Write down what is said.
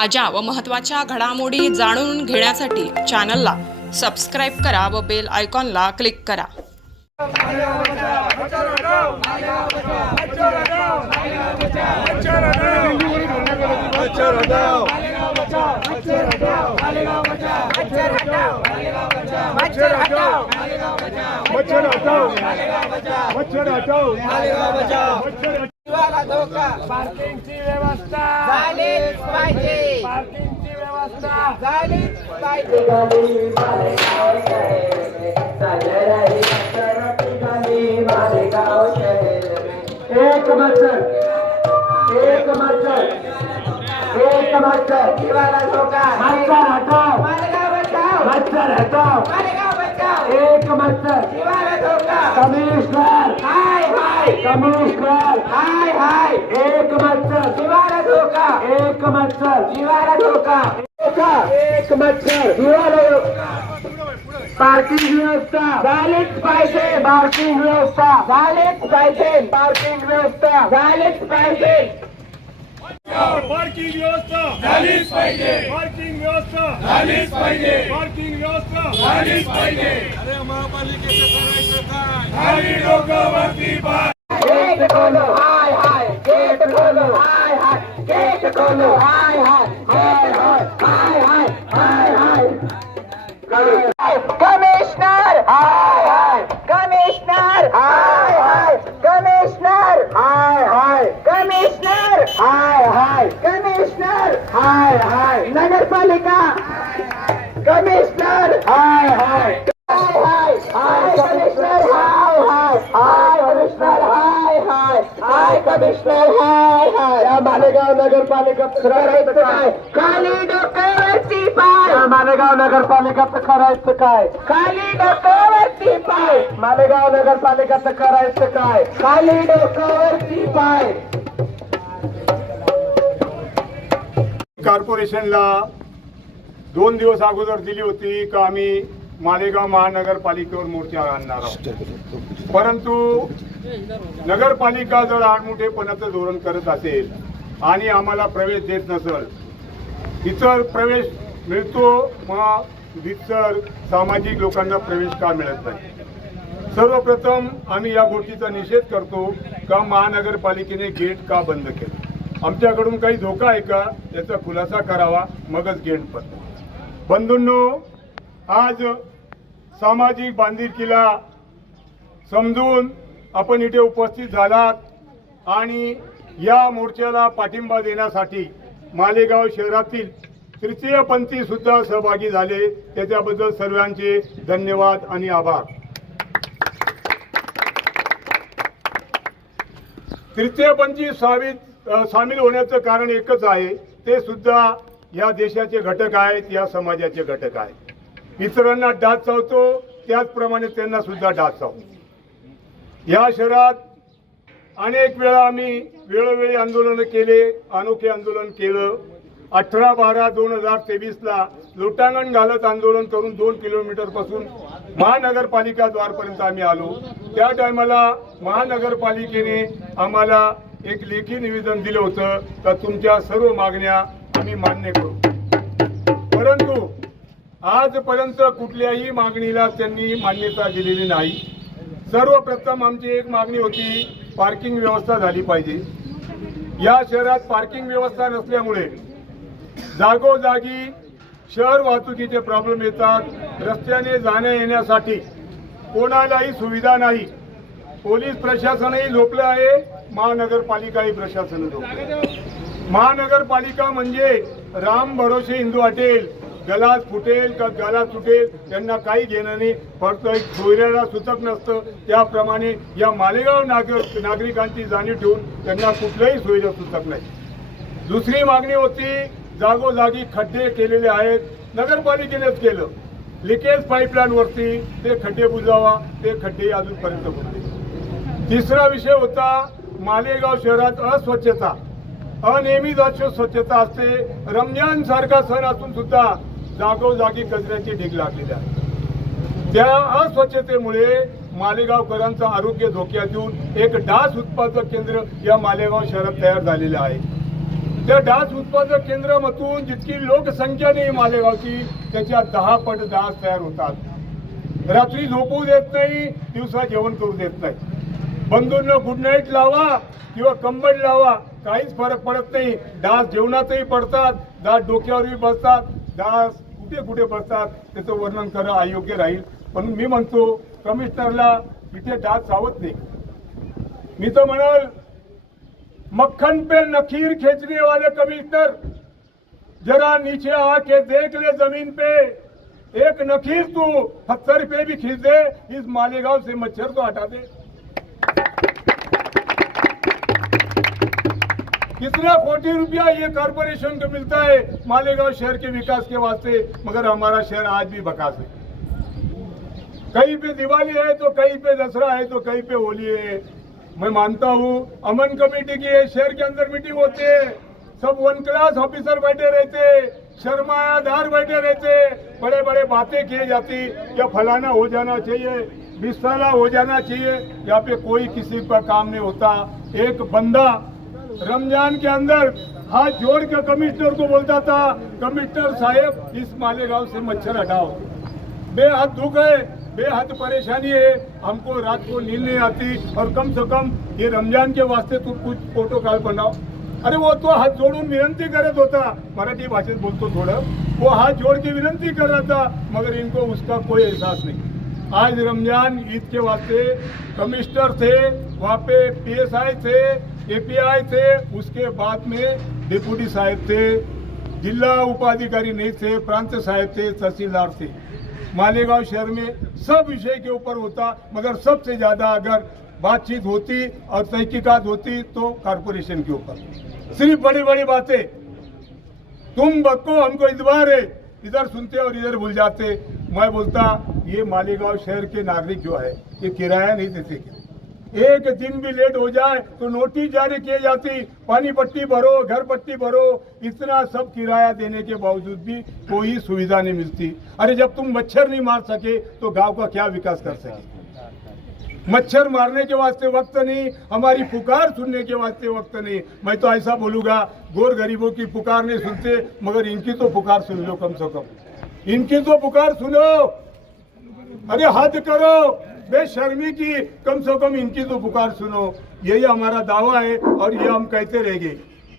ताज्या व महत्त्वाच्या घडामोडी जाणून घेण्यासाठी चॅनलला सबस्क्राईब करा व बेल आयकॉनला क्लिक करा. मच्छर हटाओ! मच्छर हटाओ! धोका. पार्किंगची व्यवस्था. झालीच पाहिजे. पार्किंगची व्यवस्था. झालीच पाहिजे. एक मच्छर एक मच्छर एक मच्छर जीवाला धोका. मच्छर बचाव. मच्छर बचाव. एक मच्छर जीवाला धोका. कमिश्नर. हाय हाय कमिश्नर हाय हाय. एक मच्छर जीवाला धोका. एक मच्छर जीवाला धोका. एक मच्छर पार्किंग व्यवस्था. झालीच पाहिजे. पार्किंग व्यवस्था. झालीच पाहिजे. पार्किंग व्यवस्था. झालीच पाहिजे. पार्किंग व्यवस्था. झालीच पाहिजे. पार्किंग व्यवस्था. झालीच पाहिजे. पार्किंग व्यवस्था. झालीच पाहिजे. अरे महापालिकेचं करायचं काय? खाली डोकावरती पाय गेट खोलो. हाय हाय. गेट खोलो. हाय हाय. गेट खोलो. हाय हाय. हाय हाय. हाय हाय. हाय हाय कमिशनर हाय हाय कमिशनर हाय हाय कमिशनर हाय हाय कमिशनर हाय हाय कमिशनर हाय हाय नगरपालिका कमिशनर हाय हाय. हाय हाय कमिशनर हाय हाय. हाय कमिशनर हाय हाय. हाय कमिशनर हाय हाय. या मालेगाव नगरपालिकेत करायचं काय? खाली डोक्यावरती पाय. या मालेगाव नगरपालिकेत करायचं काय? खाली डोक्यावरती पाय. मालेगाव नगरपालिकेत करायचं काय? खाली डोक्यावरती पाय. कॉर्पोरेशनला दोन दिवस अगोदर दिली होती का आम्ही मालेगाव महानगरपालिकेवर मोर्चा आणणार आहोत. परंतु नगरपालिका जर आडमुठेपणाचं धोरण करत असेल आणि आम्हाला प्रवेश देत नसेल इतर प्रवेश मिळतो मग इतर सामाजिक लोकांना प्रवेश का मिळत नाही? सर्वप्रथम आम्ही या गोष्टीचा निषेध करतो का महानगरपालिकेने गेट का बंद केलं? आमच्याकडून काही धोका आहे का? याचा खुलासा करावा मगच गेट बंद. बंधूंनो आज सामाजिक बांधिलकीला समजून आपण इथे उपस्थित झालात आणि या मोर्चाला पाठिंबा देण्यासाठी मालेगाव शहरातील तृतीयपंथी सुद्धा सहभागी झाले. त्याच्याबद्दल सर्वांचे धन्यवाद आणि आभार. तृतीयपंथी सामील सामील होण्याचं कारण एकच आहे. ते सुद्धा या देशाचे घटक आहेत या समाजाचे घटक आहेत. इतरांना डास चावतो त्याचप्रमाणे त्यांना सुद्धा डास चावतो. या शहरात अनेक वेळा आम्ही वेळोवेळी आंदोलन केले अनोखे आंदोलन केलं. अठरा बारा दोन हजार तेवीसला लोटांगण घालत आंदोलन करून दोन किलोमीटरपासून महानगरपालिका द्वारपर्यंत आम्ही आलो. त्या टायमाला महानगरपालिकेने आम्हाला एक लेखी निवेदन दिलं होतं का तुमच्या सर्व मागण्या आम्ही मान्य करू. परंतु आजपर्यंत कुठल्याही मागणीला त्यांनी मान्यता दिलेली नाही. सर्वप्रथम आमची एक मागणी होती पार्किंग व्यवस्था झाली पाहिजे. या शहरात पार्किंग व्यवस्था नसल्यामुळे जागोजागी शहर वाहतुकीचे प्रॉब्लेम येतात. रस्त्याने जाण्या येण्यासाठी कोणालाही सुविधा नाही. पोलीस प्रशासनही झोपलं आहे महानगरपालिकाही प्रशासन झोपलं महानगरपालिका म्हणजे राम भरोसे हिंदू हॉटेल. गलास फुटेल का गला सुटेल त्यांना काही घेणं नाही. फक्त एक सोयऱ्याला सुचक नसतं. त्याप्रमाणे या मालेगाव नागरिक नागरिकांची जाणीव ठेवून त्यांना कुठलंही सोयरं सुचक नाही. दुसरी मागणी होती जागोजागी खड्डे केलेले आहेत. नगरपालिकेनेच केलं. लिकेज पाईपलाईनवरती ते खड्डे बुजावा ते खड्डे अजूनपर्यंत होते तिसरा विषय होता मालेगाव शहरात अस्वच्छता. अनियमित स्वच्छता असते. रमजान सारखा सण असून सुद्धा जागोजागी कचऱ्याची ढीग लागलेली आहे त्या अस्वच्छतेमुळे मालेगावकरांचं आरोग्य धोक्यात येऊन एक डास उत्पादक केंद्र या मालेगाव शहरात तयार झालेलं आहे. त्या डास उत्पादक केंद्रामधून जितकी लोकसंख्या नाही मालेगावची त्याच्या दहा पट डास तयार होतात. रात्री झोपू देत नाही दिवसा जेवण करू देत नाही. बंधूंना गुड नाईट लावा किंवा कंबड लावा काहीच फरक पडत नाही. डास जेवणातही पडतात डास डोक्यावरही बसतात डास कुठे कुठे बसतात त्याचं वर्णन करणं अयोग्य राहील. पण मी म्हणतो कमिशनरला इथे डास चावत नाही. मी तर म्हणाल मक्खन पे नखीर खेचने वाले कमिश्नर जरा नीचे आके देख ले जमीन पे. एक नखीर तू पत्थर पे भी खींच दे इस मालेगांव से मच्छर तो हटा दे. कितना कोटी रुपया ये कॉरपोरेशन को मिलता है मालेगांव शहर के विकास के वास्ते, मगर हमारा शहर आज भी बकास है। कहीं पे दिवाली है तो कहीं पे दसरा है तो कहीं पे होली है। मैं मानता हूँ, अमन कमेटी की शहर के अंदर मीटिंग होती है। सब वन क्लास ऑफिसर बैठे रहते शर्मायादार बैठे रहते। बड़े बड़े बातें किए जाती या फलाना हो जाना चाहिए, बिस्तारा हो जाना चाहिए। यहाँ पे कोई किसी का काम नहीं होता। एक बंदा रमजान के अंदर हाथ जोड़ के कमिश्नर को बोलता था कमिश्नर साहेब इस मालेगांव से मच्छर हटाओ। बेहद दुख है बेहद परेशानी है हमको रात को नींद नहीं आती और कम से कम ये रमजान के वास्ते तू कुछ प्रोटोकॉल बनाओ। अरे वो तो हात जोडून विनंती करत होता। मराठी भाषेत बोलतो थोडं। वो हाथ जोड़ के विनंती कर रहा था मगर इनको उसका कोई एहसास नहीं। आज रमजान ईद के वास्ते कमिश्नर थे वहाँ पे पीएसआई थे एपीआई थे, उसके बाद में डिप्यूटी साहब थे, जिला उपाधिकारी नहीं थे, प्रांत साहब थे, तहसीलदार थे। मालेगांव शहर में सब विषय के ऊपर होता, मगर सबसे ज़्यादा अगर बातचीत होती और तहकीकात होती तो कारपोरेशन के ऊपर। सिर्फ़ बड़ी बड़ी बातें। तुम बक्को हमको इतबार है। इधर सुनते और इधर भूल जाते। मैं बोलता, ये मालेगांव शहर के नागरिक जो है, ये किराया नहीं देते क्या? एक दिन भी लेट हो जाए तो नोटिस जारी किए जाती, पानी पट्टी भरो, घर पट्टी भरो, इतना सब किराया देने के बावजूद भी कोई सुविधा नहीं मिलती। अरे जब तुम मच्छर नहीं मार सके तो गाँव का क्या विकास कर सके? मच्छर मारने के वास्ते वक्त नहीं, हमारी पुकार सुनने के वास्ते वक्त नहीं। मैं तो ऐसा बोलूँगा, गोर गरीबों की पुकार नहीं सुनते, मगर इनकी तो पुकार सुन लो कम से कम। इनकी तो पुकार सुनो। अरे हद करो। बेशर्मी की कम से कम इनकी तो पुकार सुनो। यही हमारा दावा है और ये हम कहते रहेंगे।